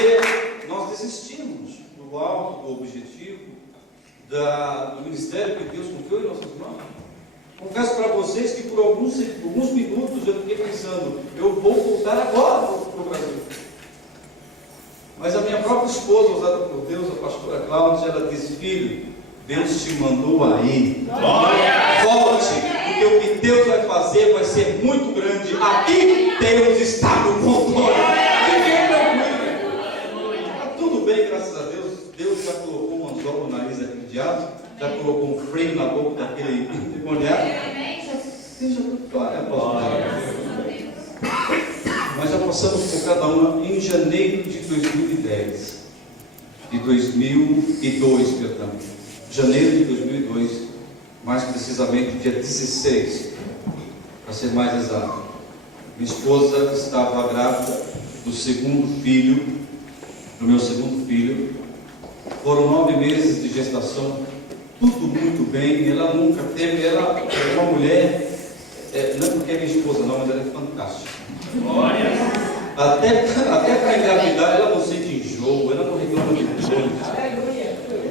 porque nós desistimos do alto, do objetivo, do ministério que Deus confiou em nossas mãos. Confesso para vocês que por alguns minutos eu fiquei pensando, eu vou voltar agora para o Brasil. Mas a minha própria esposa, usada por Deus, a pastora Cláudia, ela disse: filho, Deus te mandou aí. Volte, porque o que Deus vai fazer vai ser muito grande. Aqui Deus está no controle. Fique tranquilo. Está tudo bem, graças a Deus. Deus já colocou um anzol no nariz daquele diabo, já colocou um freio na boca daquele demoniado. Seja tudo glória, Nós já passamos por cada uma em janeiro de 2010. De 2002, perdão. Janeiro de 2002, mais precisamente dia 16, para ser mais exato. Minha esposa estava grávida do segundo filho, do meu segundo filho. Foram 9 meses de gestação, tudo muito bem. Ela nunca teve, ela é uma mulher, não é porque é minha esposa não, mas ela é fantástica. Até para engravidar ela não sente enjoo, ela não reclama de dor.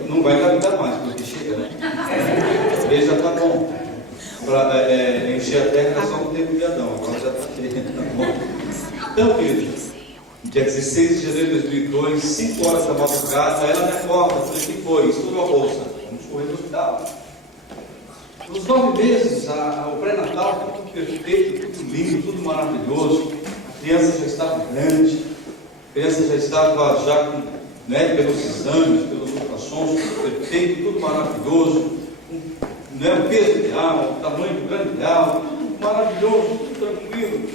Não vai engravidar mais, porque chega, né? Ele já está bom. Para encher a terra só no tempo de Adão, agora já está cheio, tá bom. Então, queridos, dia 16 de janeiro de 2002, 5 horas da madrugada, ela me acorda, eu falei: que foi? Estourou a bolsa, vamos correr para o hospital. Nos 9 meses, o pré-natal, tudo perfeito, tudo lindo, tudo maravilhoso. A criança já estava grande, a criança já estava com, pelos exames, pelos ultrassons, tudo perfeito, tudo maravilhoso, o peso ideal, o tamanho do grande ideal, tudo maravilhoso, tudo tranquilo.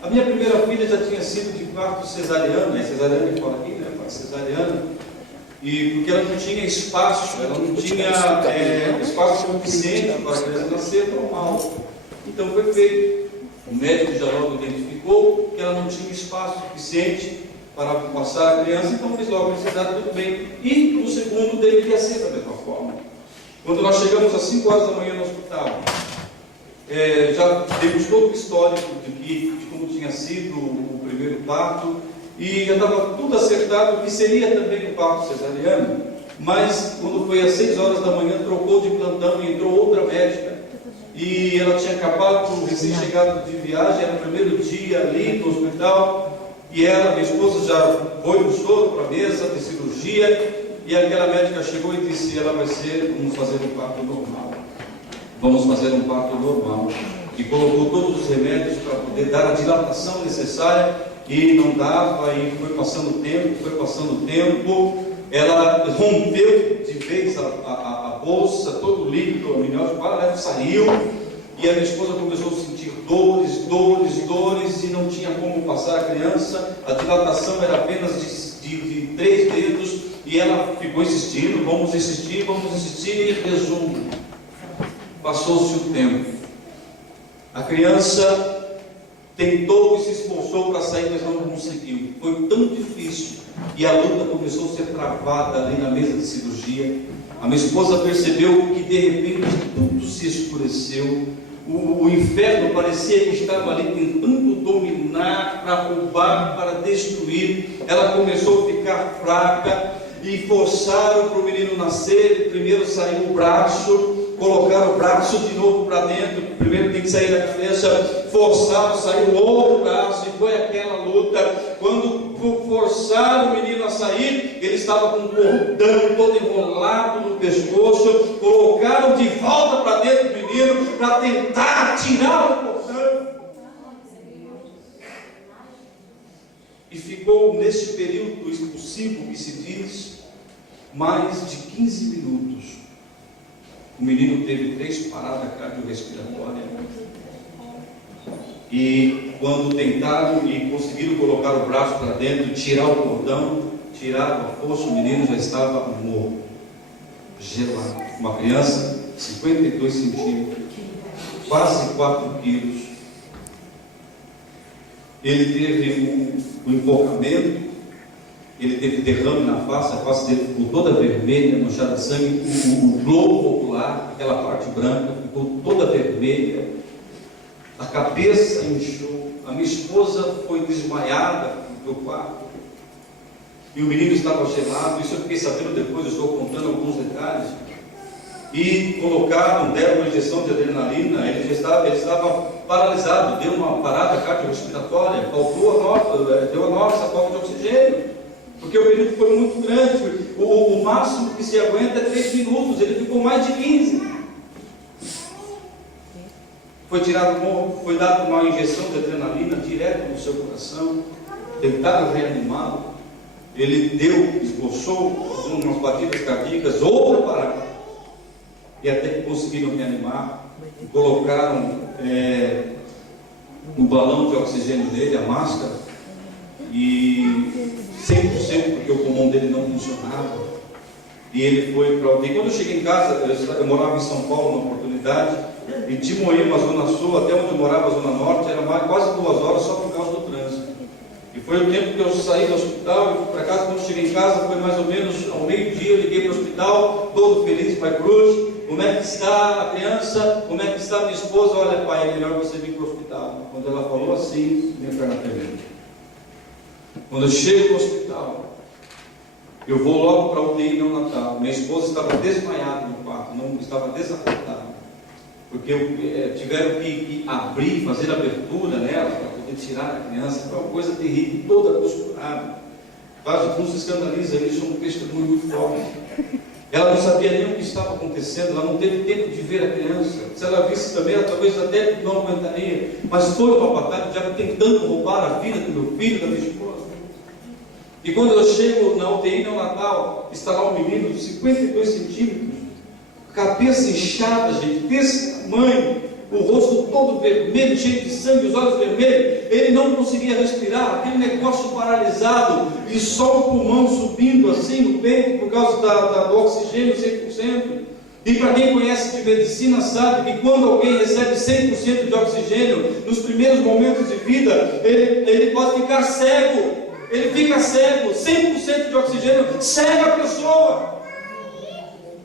A minha primeira filha já tinha sido de parto cesariano, cesariana que fala aqui, parto cesariano, e porque ela não tinha espaço, ela não tinha espaço suficiente para a criança nascer normal. Então foi feito. O médico já logo identificou que ela não tinha espaço suficiente para passar a criança, então fez logo a necessidade, tudo bem. E o segundo deveria ser da mesma forma. Quando nós chegamos às 5 horas da manhã no hospital, já temos todo o histórico de como tinha sido o primeiro parto, e já estava tudo acertado que seria também o parto cesariano, mas quando foi às 6 horas da manhã, trocou de plantão e entrou outra médica, e ela tinha acabado, recém-chegado de viagem, era o primeiro dia ali no hospital, e ela, minha esposa, já foi no soro para a mesa de cirurgia, e aquela médica chegou e disse: vamos fazer um parto normal. Vamos fazer um parto normal. E colocou todos os remédios para poder dar a dilatação necessária, e não dava, e foi passando o tempo, ela rompeu de vez a bolsa, todo o líquido amniótico paralelo saiu, e a minha esposa começou a sentir dores, e não tinha como passar a criança. A dilatação era apenas de 3 dedos, e ela ficou insistindo: vamos insistir, e resumo, passou-se o tempo. A criança tentou e se esforçou para sair, mas não conseguiu. Foi tão difícil, e a luta começou a ser travada ali na mesa de cirurgia. A minha esposa percebeu que de repente tudo se escureceu. O inferno parecia que estava ali tentando dominar, para roubar, para destruir. Ela começou a ficar fraca, e forçaram para o menino nascer. Primeiro saiu o braço, colocaram o braço de novo para dentro. Primeiro tem que sair da cabeça, forçaram, saiu o outro braço, e foi aquela luta. Quando forçaram o menino a sair, ele estava com um cordão todo enrolado no pescoço. Colocaram de volta para dentro do menino para tentar tirar o cordão. E ficou nesse período expulsivo que se diz mais de 15 minutos. O menino teve 3 paradas cardiorrespiratórias. E quando tentaram e conseguiram colocar o braço para dentro, tirar o cordão, tiraram a força, o menino já estava morto, gelado. Uma criança, 52 centímetros, quase 4 quilos. Ele teve o enforcamento, ele teve derrame na face, a face dele ficou toda vermelha, manchada de sangue. O globo ocular, aquela parte branca, ficou toda vermelha. A cabeça inchou. A minha esposa foi desmaiada no meu quarto. E o menino estava gelado. Isso eu fiquei sabendo depois, eu estou contando alguns detalhes. E colocaram, deram uma injeção de adrenalina. Ele estava paralisado, deu uma parada cardiorrespiratória, deu a nossa falta de oxigênio, porque o menino foi muito grande. O máximo que se aguenta é 3 minutos, ele ficou mais de 15. Foi dado uma injeção de adrenalina direto no seu coração, tentaram reanimá-lo. Ele esboçou umas batidas cardíacas, outra parada, e até que conseguiram reanimar. Colocaram no balão de oxigênio dele a máscara, e 100%, porque o pulmão dele não funcionava. E ele foi para UTI. Quando eu cheguei em casa, eu morava em São Paulo, na oportunidade, e de Moema, Zona Sul, até onde eu morava, Zona Norte, era quase 2 horas só por causa do trânsito. E foi o tempo que eu saí do hospital e fui para casa. Quando eu cheguei em casa, foi mais ou menos ao meio-dia. Eu liguei para o hospital, todo feliz, pai Cruz. Como é que está a criança? Como é que está a minha esposa? Olha, pai, é melhor você vir para o hospital. Quando ela falou assim, minha perna tremeu. Quando eu chego no hospital, eu vou logo para a UTI neonatal. Minha esposa estava desmaiada no quarto, não estava desacordada, porque tiveram que abrir, fazer abertura nela para poder tirar a criança. Foi uma coisa terrível, toda costurada. Não se escandaliza, isso é um testemunho muito forte. Ela não sabia nem o que estava acontecendo, ela não teve tempo de ver a criança. Se ela visse também, ela talvez até não aguentaria. Mas foi uma batalha, já tentando roubar a vida do meu filho, da minha esposa. E quando eu chego na UTI neonatal, está lá um menino de 52 centímetros, cabeça inchada, gente, desse tamanho, o rosto todo vermelho, cheio de sangue, os olhos vermelhos. Ele não conseguia respirar, aquele negócio paralisado, e só o pulmão subindo assim no peito, por causa do oxigênio 100%. E para quem conhece de medicina sabe que quando alguém recebe 100% de oxigênio, nos primeiros momentos de vida, ele pode ficar cego. Ele fica cego, 100% de oxigênio, cega a pessoa.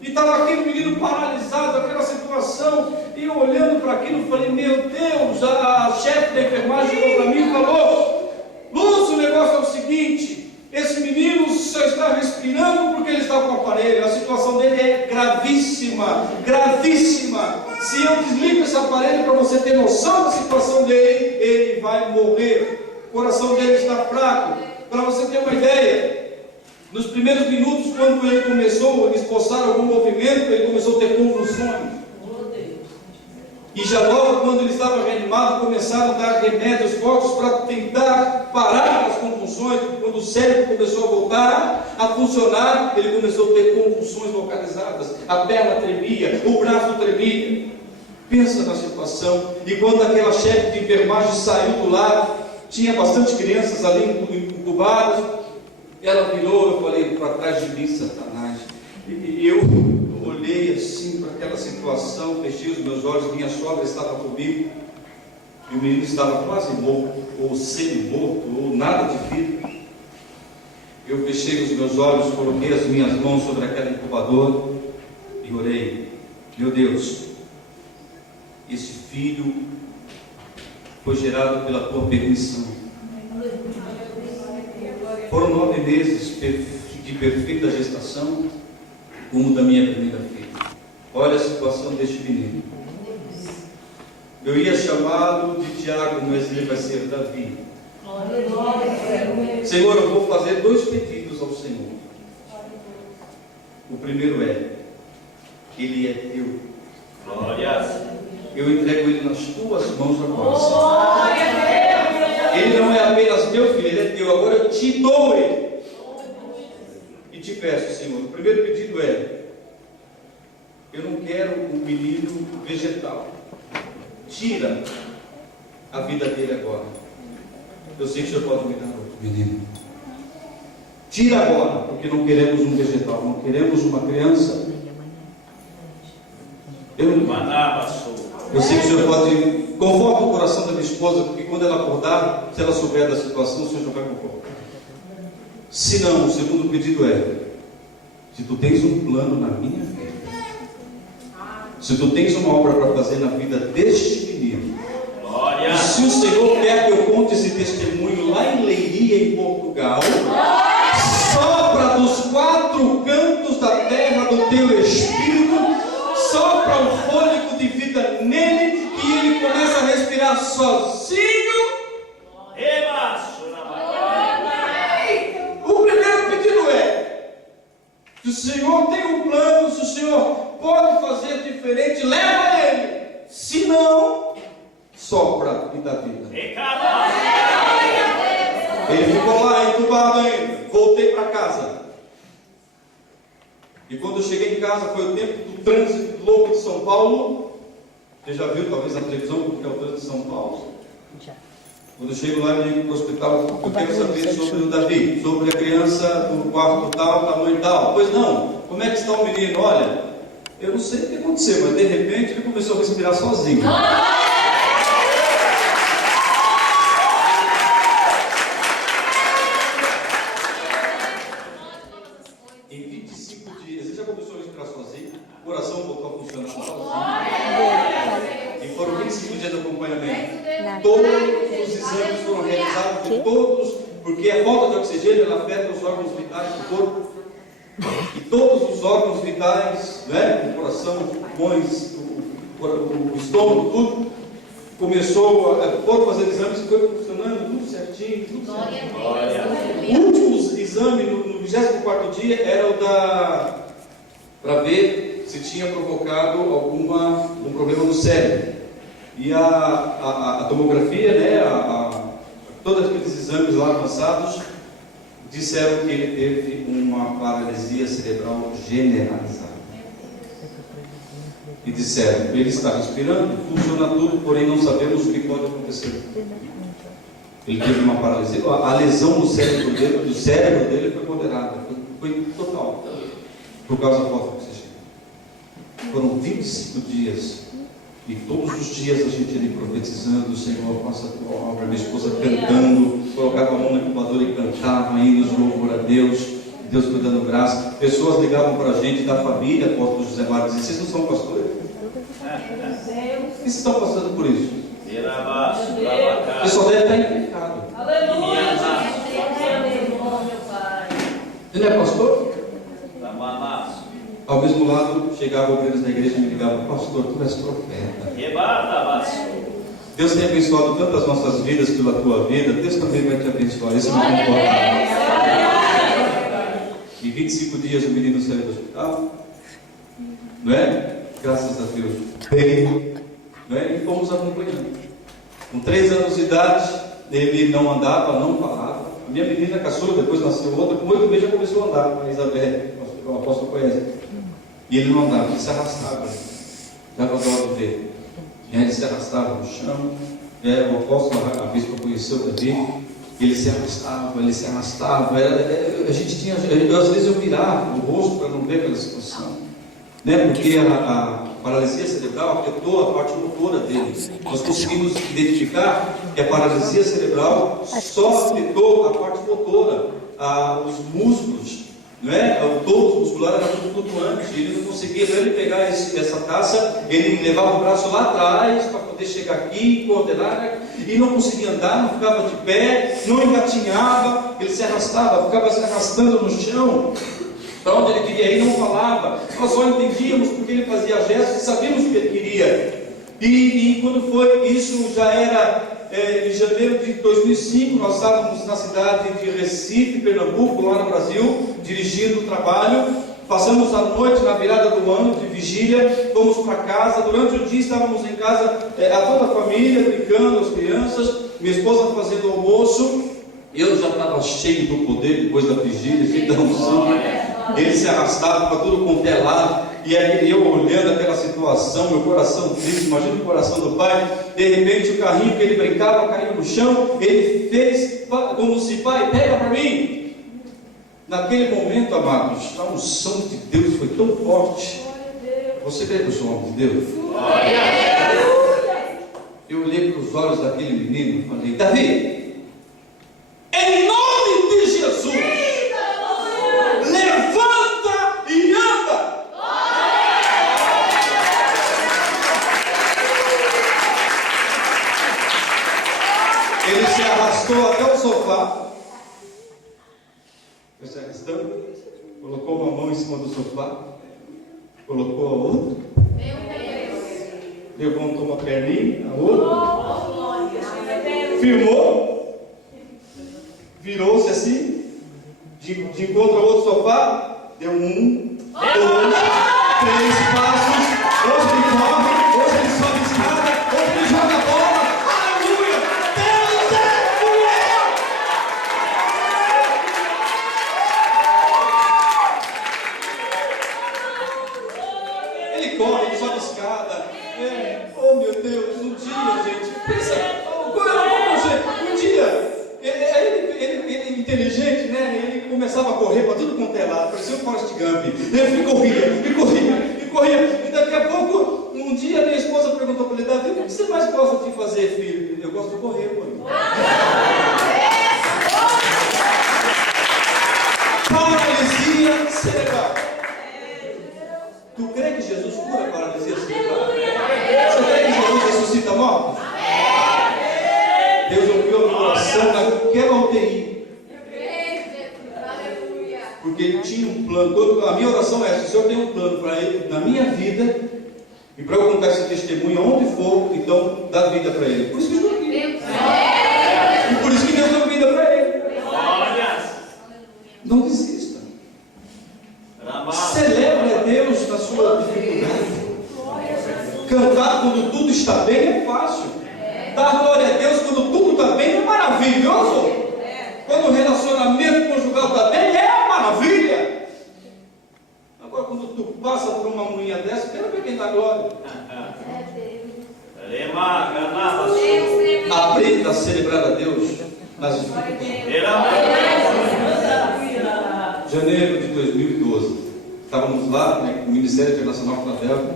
E estava aquele menino paralisado, aquela situação, e eu olhando para aquilo, falei, meu Deus, a chefe da enfermagem chegou para mim e falou, Lúcio, o negócio é o seguinte, esse menino só está respirando porque ele está com o aparelho, a situação dele é gravíssima, gravíssima. Se eu desligo esse aparelho para você ter noção da situação dele, ele vai morrer, o coração dele está fraco. Para você ter uma ideia, nos primeiros minutos, quando ele começou a esboçar algum movimento, ele começou a ter convulsões. E já logo, quando ele estava reanimado, começaram a dar remédios fortes para tentar parar as convulsões. Quando o cérebro começou a voltar a funcionar, ele começou a ter convulsões localizadas. A perna tremia, o braço tremia. Pensa na situação. E quando aquela chefe de enfermagem saiu do lado, tinha bastante crianças ali incubadas. Ela virou, eu falei, para trás de mim, Satanás. E eu olhei assim para aquela situação, fechei os meus olhos, minha sogra estava comigo, e o menino estava quase morto, ou semi-morto, ou nada de vida. Eu fechei os meus olhos, coloquei as minhas mãos sobre aquela incubadora e orei, meu Deus, esse filho foi gerado pela tua permissão. Foram 9 meses de perfeita gestação, como da minha primeira filha. Olha a situação deste menino. Eu ia chamá-lo de Tiago, mas ele vai ser Davi. Senhor, eu vou fazer 2 pedidos ao Senhor. O primeiro é, ele é teu. Glória. Eu entrego ele nas tuas mãos agora, Senhor. Ele não é apenas meu filho, ele é teu. Agora eu te dou ele. E te peço, Senhor, o primeiro pedido é, eu não quero um menino vegetal. Tira a vida dele agora. Eu sei que o Senhor pode me dar outro menino. Tira agora, porque não queremos um vegetal, não queremos uma criança. Eu sei que o Senhor pode, conforta o coração da minha esposa, porque quando ela acordar, se ela souber da situação, o Senhor já vai confortar. Se não, o segundo pedido é, se tu tens um plano na minha vida, se tu tens uma obra para fazer na vida deste menino, e se o Senhor quer que eu conte esse testemunho lá em Leiria, em Portugal, só o Senhor tem um plano, se o Senhor pode fazer diferente, leva Ele. Se não, sopra e dá vida. Ele ficou lá entubado ainda. Voltei para casa. E quando eu cheguei em casa, foi o tempo do trânsito louco de São Paulo. Você já viu, talvez, na televisão, porque é o trânsito de São Paulo? Já. Quando eu chego lá, eu ligo para o hospital, eu quero saber sobre o Davi, sobre a criança do quarto tal, tamanho tal. Pois não, como é que está o menino? Olha, eu não sei o que aconteceu, mas de repente ele começou a respirar sozinho. Em 25 dias, ele já começou a respirar sozinho, o coração voltou a funcionar sozinho. E foram 25 dias de acompanhamento. Todos os exames foram realizados de todos, porque a falta de oxigênio ela afeta os órgãos vitais do corpo. E todos os órgãos vitais, né, o coração, os pulmões, o estômago, tudo, começou a fazer exames e foi funcionando tudo certinho. Tudo certinho. O último exame, no 24º dia, era o para ver se tinha provocado algum problema no cérebro. E a tomografia, né, todos aqueles exames lá avançados, disseram que ele teve uma paralisia cerebral generalizada. E disseram, ele está respirando, funciona tudo, porém não sabemos o que pode acontecer. Ele teve uma paralisia, a lesão no cérebro dele, do cérebro dele foi moderada, foi total, por causa da falta de oxigênio. Foram 25 dias. E todos os dias a gente ali profetizando, Senhor, faça a tua obra, minha esposa cantando, colocava a mão na incubadora e cantava, hinos de louvor a Deus, Deus me dando graça. Pessoas ligavam para a gente da família, apóstolo José Marcos, e vocês não são pastores? E vocês estão passando por isso? Você só deve estar em pecado. Ele é pastor? Ao mesmo lado, chegavam obreiros da igreja e me ligavam, pastor, tu és profeta. Deus tem abençoado tantas nossas vidas pela tua vida, Deus também vai te abençoar. Isso não importa. Em 25 dias o menino saiu do hospital, não é? Graças a Deus, bem, não é? E fomos acompanhando. Com 3 anos de idade, ele não andava, não falava. A minha menina caçula, depois nasceu outra, com 8 meses já começou a andar, a Isabel, o apóstolo conhece. E ele não andava, ele se arrastava. Dava dó de ver. E aí ele se arrastava no chão. O apóstolo, a vez que eu conheci o Davi, ele se arrastava. A gente tinha, às vezes eu virava o rosto para não ver aquela situação. Né? Porque a paralisia cerebral afetou a parte motora dele. Nós conseguimos identificar que a paralisia cerebral só afetou a parte motora, os músculos. Não é? O todo muscular era tudo flutuante, ele não conseguia, para ele pegar essa taça, ele levava o braço lá atrás para poder chegar aqui, coordenar, e não conseguia andar, não ficava de pé, não engatinhava, ele se arrastava, ficava se arrastando no chão, para onde ele queria ir, não falava, nós só entendíamos porque ele fazia gestos e sabíamos o que ele queria. E quando foi, isso já era em janeiro de 2005, nós estávamos na cidade de Recife, Pernambuco, lá no Brasil, dirigindo o trabalho. Passamos a noite na virada do ano de vigília, fomos para casa. Durante o dia estávamos em casa, toda a família, brincando, as crianças, minha esposa fazendo almoço. Eu já estava cheio do poder depois da vigília, cheio da unção. Ele se arrastava para tudo quanto é lado. E aí eu olhando aquela situação, meu coração triste, imagina o coração do pai. De repente o carrinho que ele brincava caiu no chão. Ele fez como se, pai, pega para mim. Naquele momento, amados, a unção de Deus foi tão forte. Você crê que eu sou um homem de Deus? Eu olhei para os olhos daquele menino e falei, Davi, em nome de Jesus, levanta e anda. Ele se arrastou até o sofá, foi se arrastando, colocou uma mão em cima do sofá, colocou a outra, levantou uma perninha, a outra, firmou, virou-se assim, de encontro ao outro sofá, Deu 1, 2, 3 passos. Hoje ele corre, hoje ele sobe a escada, hoje ele joga a bola. Aleluia! Deus é fiel! Ele corre, ele sobe a escada. Oh meu Deus, um dia, gente, pensa, um dia, ele inteligente, né? Ele começava a correr para tudo quanto é lado, parecia um Forrest Gump. Ele corria. E daqui a pouco, um dia, minha esposa perguntou para ele: Davi, o que você mais gosta de fazer, filho? Eu gosto de correr, mãe. Paralisia cerebral. Tu crê que Jesus cura a paralisia cerebral? Você crê que Jesus ressuscita mortos? Deus ouviu a minha oração naquela UTI. Porque Ele tinha um plano. A minha oração é essa: o Senhor tem um plano para Ele na minha vida. E para eu contar esse testemunho aonde for, então dá vida para Ele. Por isso que eu estou aqui. E por isso que Deus deu vida para Ele. Não desista. Celebre a Deus na sua dificuldade. Cantar quando tudo está bem é fácil. Dar glória a Deus quando tudo está bem é maravilhoso. Quando o relacionamento conjugal está bem, é uma maravilha. Agora, quando tu passa por uma moinha dessa, quero ver quem dá glória. Aprenda a celebrar a Deus nas dificuldades. Janeiro de 2012, estávamos lá, né, no Ministério Internacional Filadélfia,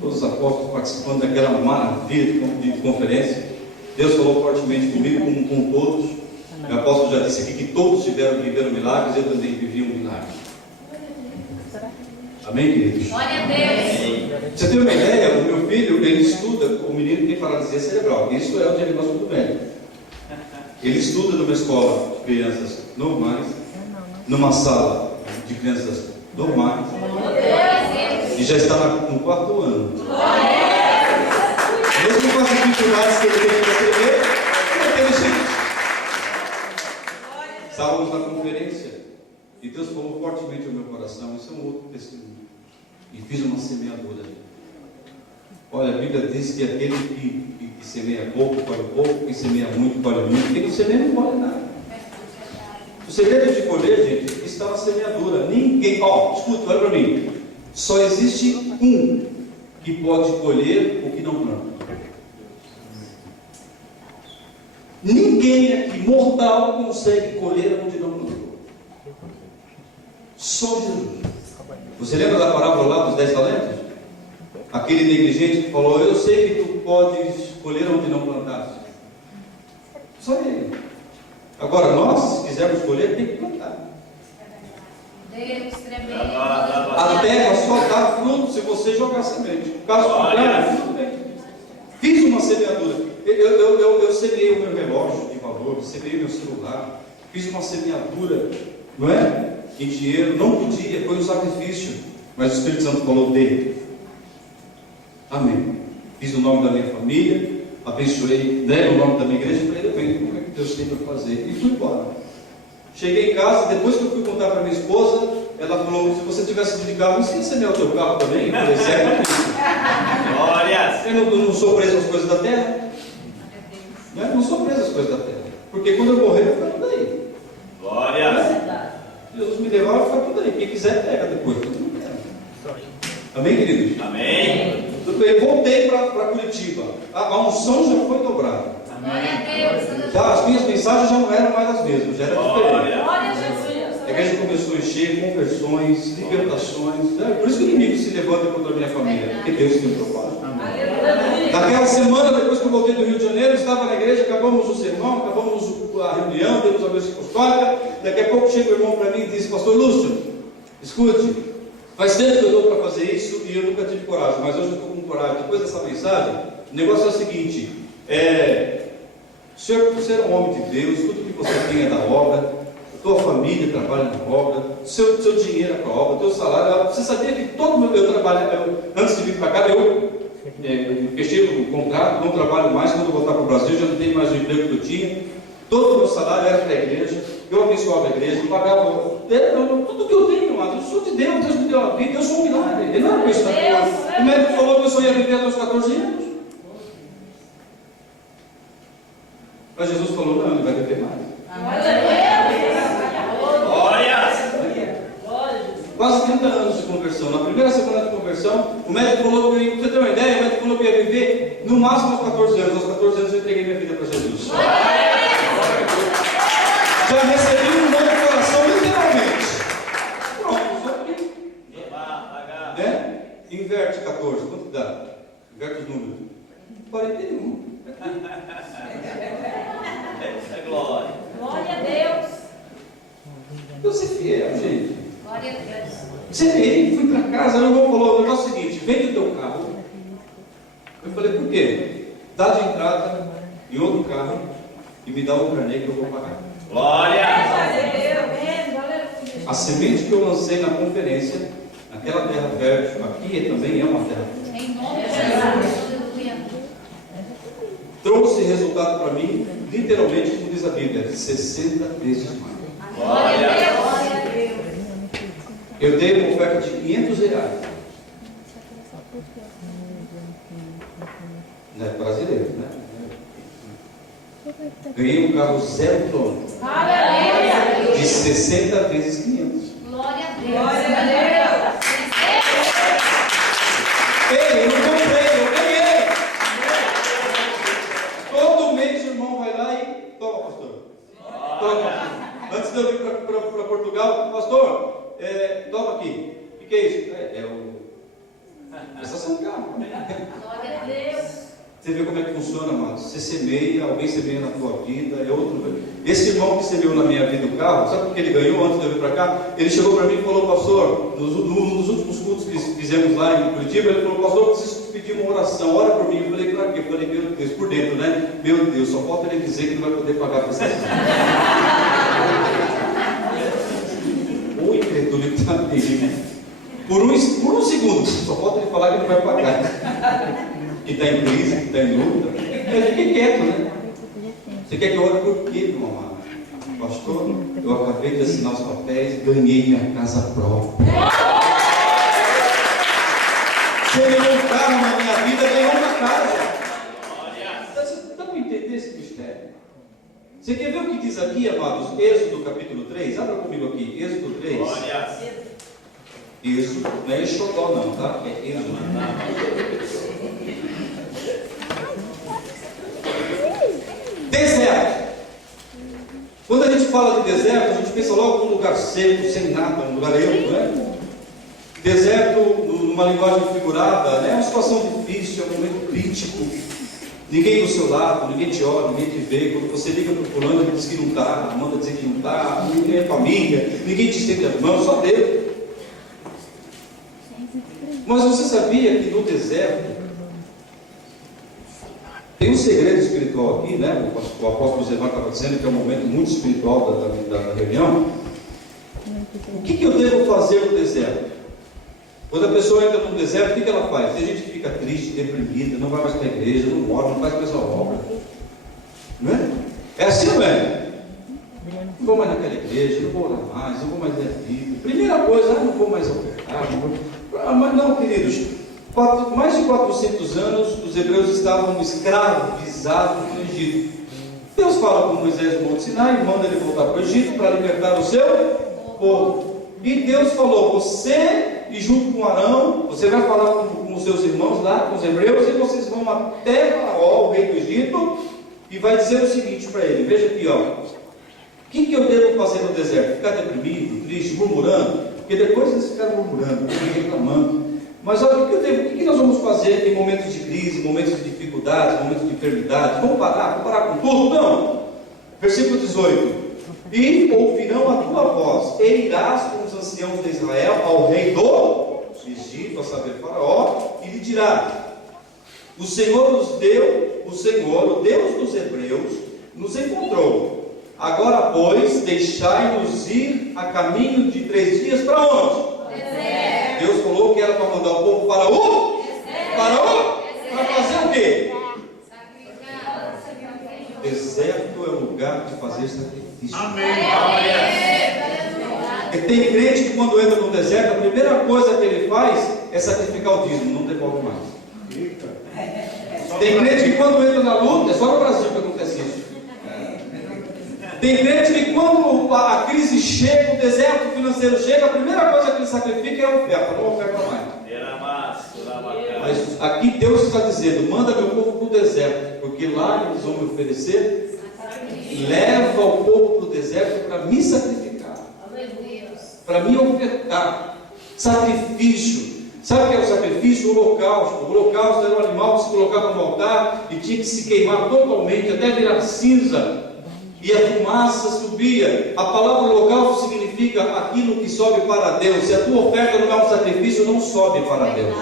todos os apóstolos participando daquela maravilha de conferência. Deus falou fortemente comigo, como com todos. O apóstolo já disse aqui que todos viveram milagres, eu também vivi um milagre. Amém, queridos? Glória a Deus. Você tem uma ideia? O meu filho, ele estuda, o menino tem paralisia cerebral. Isso é o diagnóstico do médico. Ele estuda numa escola de crianças normais, numa sala de crianças normais, e já está no 4º ano. Mesmo com as dificuldades que ele tem para escrever, ele é inteligente. Estávamos na conferência e Deus falou fortemente ao meu coração. Isso é um outro testemunho. E fiz uma semeadura. Olha, a Bíblia diz que aquele que semeia pouco, colhe pouco, quem semeia muito, colhe muito, quem não semeia não colhe nada. O segredo de colher, gente, está na semeadura. Ninguém, escuta, olha para mim. Só existe um que pode colher o que não planta. Ninguém aqui, mortal, consegue colher onde não plantou. Só Jesus. Você lembra da parábola lá dos 10 talentos? Aquele negligente que falou: eu sei que tu podes colher onde não plantaste. Só ele. Agora nós, se quisermos colher, tem que plantar. Deus tremendo. A terra só dá fruto se você jogar semente. Caso contrário, tudo bem. Fiz uma semeadura. Eu semeei o meu relógio de valor, semeei o meu celular, fiz uma semeadura, não é? Em dinheiro, não podia, foi um sacrifício, mas o Espírito Santo falou: dele. Amém. Fiz o nome da minha família, abençoei, né, o nome da minha igreja, falei: bem, como é que Deus tem para fazer? E fui embora. Cheguei em casa, depois que eu fui contar para minha esposa, ela falou: se você tivesse de carro, você ia semear o teu carro também? Eu falei: certo. Glória! Eu não sou preso às coisas da terra. Não sou preso às coisas da terra. Porque quando eu morrer, vai ficar tudo aí. Glória! Jesus me levar, vai ficar tudo aí. Quem quiser, pega depois. Amém, queridos? Amém! Eu voltei para Curitiba. A unção já foi dobrada. Glória a Deus. As minhas mensagens já não eram mais as mesmas, já era diferente. Glória! Glória a Jesus. A igreja começou a encher, conversões, libertações. Por isso que o inimigo se levanta contra a minha família. Porque Deus tem um propósito. Naquela semana, depois que eu voltei do Rio de Janeiro, estava na igreja, acabamos o sermão, acabamos a reunião, demos a bênção apostólica. Daqui a pouco chega o irmão para mim e diz: pastor Lúcio, escute, faz tempo que eu dou para fazer isso e eu nunca tive coragem, mas hoje eu estou com coragem. Depois dessa mensagem, o negócio é o seguinte: senhor, você é um homem de Deus, tudo que você tem é da obra, tua família trabalha na obra, seu dinheiro é para a obra, teu salário. Você sabia que todo o meu trabalho, antes de vir para cá, eu fechei o contrato, não trabalho mais. Quando eu voltar para o Brasil, já não tenho mais o emprego que eu tinha. Todo o meu salário era para a igreja, eu abençoava a igreja, pagava tudo que eu tenho, amado, eu sou de Deus, Deus me deu a vida, eu sou um milagre. Ele não era isso. O médico falou que eu só ia viver até os 14 anos. Mas Jesus falou, não, ele vai viver mais. Glórias. Quase 30 anos de conversão. Na primeira semana de conversão, o médico falou que, pra você ter uma ideia, o médico falou que ia viver no máximo aos 14 anos. Aos 14 anos eu entreguei minha vida para Jesus. Já recebi um novo coração, literalmente. Pronto, só que. Né? Inverte 14, quanto dá? Inverte os números. 41. Essa é glória. Glória a Deus. Eu ser fiel, gente. Glória a Deus. Serei, fui para casa, meu irmão falou o negócio seguinte: vende o teu carro. Eu falei, por quê? Dá de entrada em outro carro e me dá o carnê que eu vou pagar. Glória. A semente que eu lancei na conferência, naquela terra fértil, aqui também é uma terra fértil, Em nome de Jesus. Aleluia. trouxe resultado para mim, literalmente, como diz a Bíblia, 60 vezes mais. Glória a Deus. Eu dei uma oferta de R$500. Não é brasileiro, né? Ganhei um carro 0 km, Aleluia. de 60 vezes 500. Glória a Deus. Glória a Deus. Ei, eu não comprei, eu ganhei. Todo mês o irmão vai lá e toma, pastor. Toma. Antes de eu vir para Portugal, pastor, toma aqui. O que é isso? É o prestação de carro. Glória a Deus. Você vê como é que funciona, amados. Você semeia, alguém semeia na tua vida, é outro. Esse irmão que semeou na minha vida o carro, sabe o que ele ganhou antes de eu vir para cá? Ele chegou para mim e falou, pastor, nos últimos cultos que fizemos lá em Curitiba, ele falou, pastor, eu preciso pedir uma oração, ora por mim. Eu falei, para quê? Eu falei, meu Deus, por dentro, né? Meu Deus, só falta ele dizer que não vai poder pagar a prestação. O incredulidade dele, né? Por um segundo, só falta ele falar que não vai pagar. Que está em crise, que está em luta. Eu fiquei quieto, né? Você quer que eu ore por quê, meu amado? Pastor, eu acabei de assinar os papéis e ganhei minha casa própria. Você ganhou um carro na minha vida, ganhou uma casa. Você dá para entender esse mistério? Você quer ver o que diz aqui, amados? Êxodo capítulo 3. Abra comigo aqui, Êxodo 3. Glória. Êxodo, não é Exodó não, tá? É Êxodo. Deserto. Quando a gente fala de deserto, a gente pensa logo num lugar seco, sem nada, um lugar ermo, né? Deserto, numa linguagem figurada, né? É uma situação difícil, é um momento crítico. Ninguém do seu lado, ninguém te olha, ninguém te vê. Quando você liga para o fulano, ele diz que não está, manda dizer que não está, ninguém é família, ninguém te estende as mãos, só Deus. Mas você sabia que no deserto tem um segredo espiritual aqui, né? O apóstolo Zé estava dizendo que é um momento muito espiritual da reunião. O que eu devo fazer no deserto? Quando a pessoa entra no deserto, o que ela faz? Tem gente que fica triste, deprimida, não vai mais para a igreja, não ora, não faz mais a obra. Não é? É assim, não é? Não vou mais naquela igreja, não vou orar mais, não vou mais ler a Bíblia. Primeira coisa, não vou mais ofertar, não vou... Mas não, queridos, mais de 400 anos os hebreus estavam escravizados no Egito. Deus fala com Moisés no Monte Sinai, manda ele voltar para o Egito para libertar o seu povo. E Deus falou, você e junto com Arão, você vai falar com os seus irmãos lá, com os hebreus, e vocês vão até Faraó, o rei do Egito, e vai dizer o seguinte para ele, veja aqui, ó, o que eu devo fazer no deserto? Ficar deprimido, triste, murmurando? Porque depois eles ficaram murmurando, reclamando. Mas olha, o que nós vamos fazer em momentos de crise, momentos de dificuldades, momentos de enfermidade? Vamos parar com tudo? Não. Versículo 18. E ouvirão a tua voz, e irás com os anciãos de Israel ao rei do Egito, a saber, Faraó, e lhe dirá: o Senhor nos deu, o Senhor, o Deus dos hebreus, nos encontrou. Agora, pois, deixai-nos ir a caminho de 3 dias para onde? Deserto. Deus falou que era para mandar o povo para o? Deserto. Para fazer o quê? Deserto é o lugar de fazer sacrifício. Amém. E tem crente que quando entra no deserto, a primeira coisa que ele faz é sacrificar o dízimo, não devolve mais. Tem crente que quando entra na luta, é só no Brasil que acontece isso. Tem crente que quando a crise chega, o deserto financeiro chega, a primeira coisa que ele sacrifica é a oferta, não oferta mais. Mas aqui Deus está dizendo, manda meu povo para o deserto, porque lá eles vão me oferecer, leva o povo para o deserto para me sacrificar, para me ofertar, sacrifício. Sabe o que é o sacrifício? O holocausto. O holocausto era um animal que se colocava no altar e tinha que se queimar totalmente, até virar cinza, e a fumaça subia. A palavra holocausto significa aquilo que sobe para Deus. Se a tua oferta não é um sacrifício, não sobe para Deus.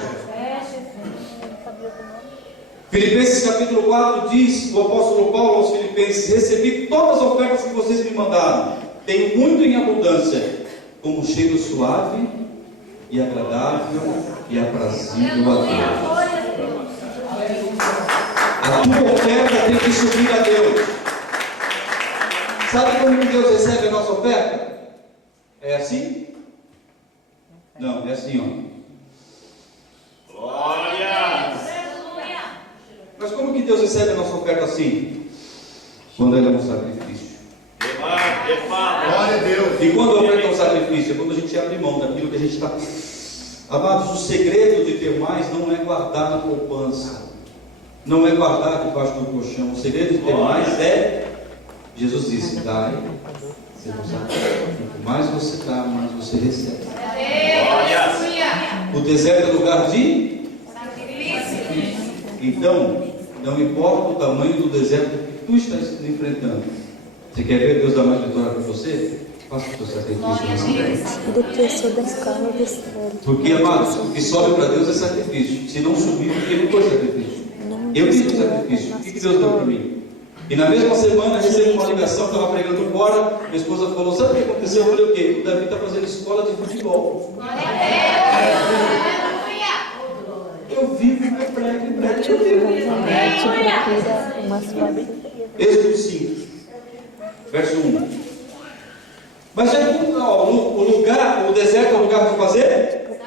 Filipenses capítulo 4 diz, o apóstolo Paulo aos Filipenses: recebi todas as ofertas que vocês me mandaram, tenho muito em abundância, como um cheiro suave e agradável e aprazível a Deus. A tua oferta tem que subir a Deus. Sabe como Deus recebe a nossa oferta? É assim? Não, é assim, ó. Glória! Mas como que Deus recebe a nossa oferta assim? Quando ela é um sacrifício. Glória a Deus! E quando a oferta é um sacrifício? É quando a gente abre mão daquilo que a gente está. Amados, o segredo de ter mais não é guardar na poupança, não é guardar debaixo do colchão. O segredo de ter mais é, Jesus disse, dai, quanto mais você dá, mais você recebe. O deserto é lugar de sacrifício. Então, não importa o tamanho do deserto que tu estás enfrentando. Você quer ver Deus dar mais vitória para você? Faça o teu sacrifício. Porque, amados, o que sobe para Deus é sacrifício. Se não subir, porque não foi sacrifício. Eu fiz o sacrifício. O que Deus deu para mim? E na mesma semana recebo uma ligação, estava pregando fora, minha esposa falou, sabe o que aconteceu? Eu falei, o quê? O Davi está fazendo escola de futebol. Eu vivo, eu prego. Êxodo 5, verso 1. Mas o lugar, o deserto é o lugar de fazer?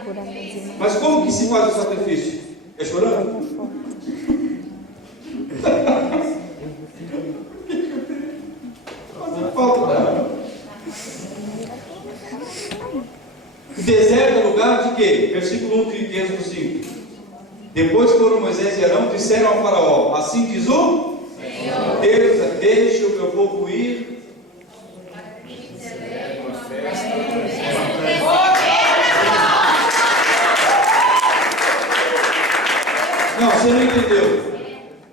Mas como que se faz o sacrifício? É chorando? O deserto é lugar de quê? Versículo 1 de Êxodo 5. Depois foram Moisés e Arão, disseram ao faraó, assim diz o Senhor Deus, deixa o meu povo ir. Não, você não entendeu.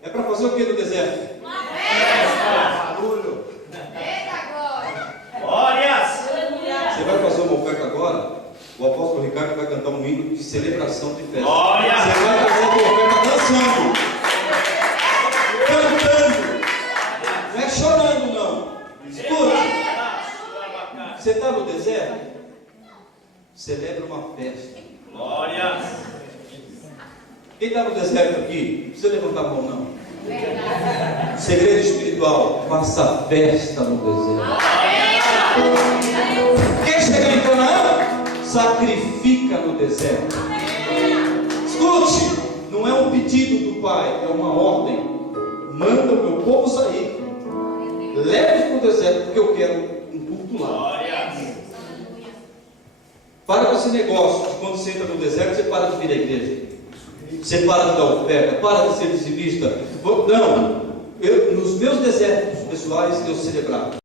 É para fazer o que no deserto? Barulho. Glórias! Você vai fazer uma oferta agora? O apóstolo Ricardo vai cantar um hino de celebração de festa. Glória! Você vai fazer a tua oferta dançando, cantando, não é chorando não. Escute, você está no deserto? Celebra uma festa. Glória! Quem está no deserto aqui? Não precisa levantar a mão não. Segredo espiritual, faça festa no deserto. Quem chegar em Canaã, sacrifica no deserto. Escute, não é um pedido do Pai, é uma ordem. Manda o meu povo sair, leve para o deserto, porque eu quero um culto lá. Para com esse negócio de quando você entra no deserto, você para de vir à igreja, você para de dar oferta, para de ser dizimista. Não, nos meus desertos pessoais eu celebrava.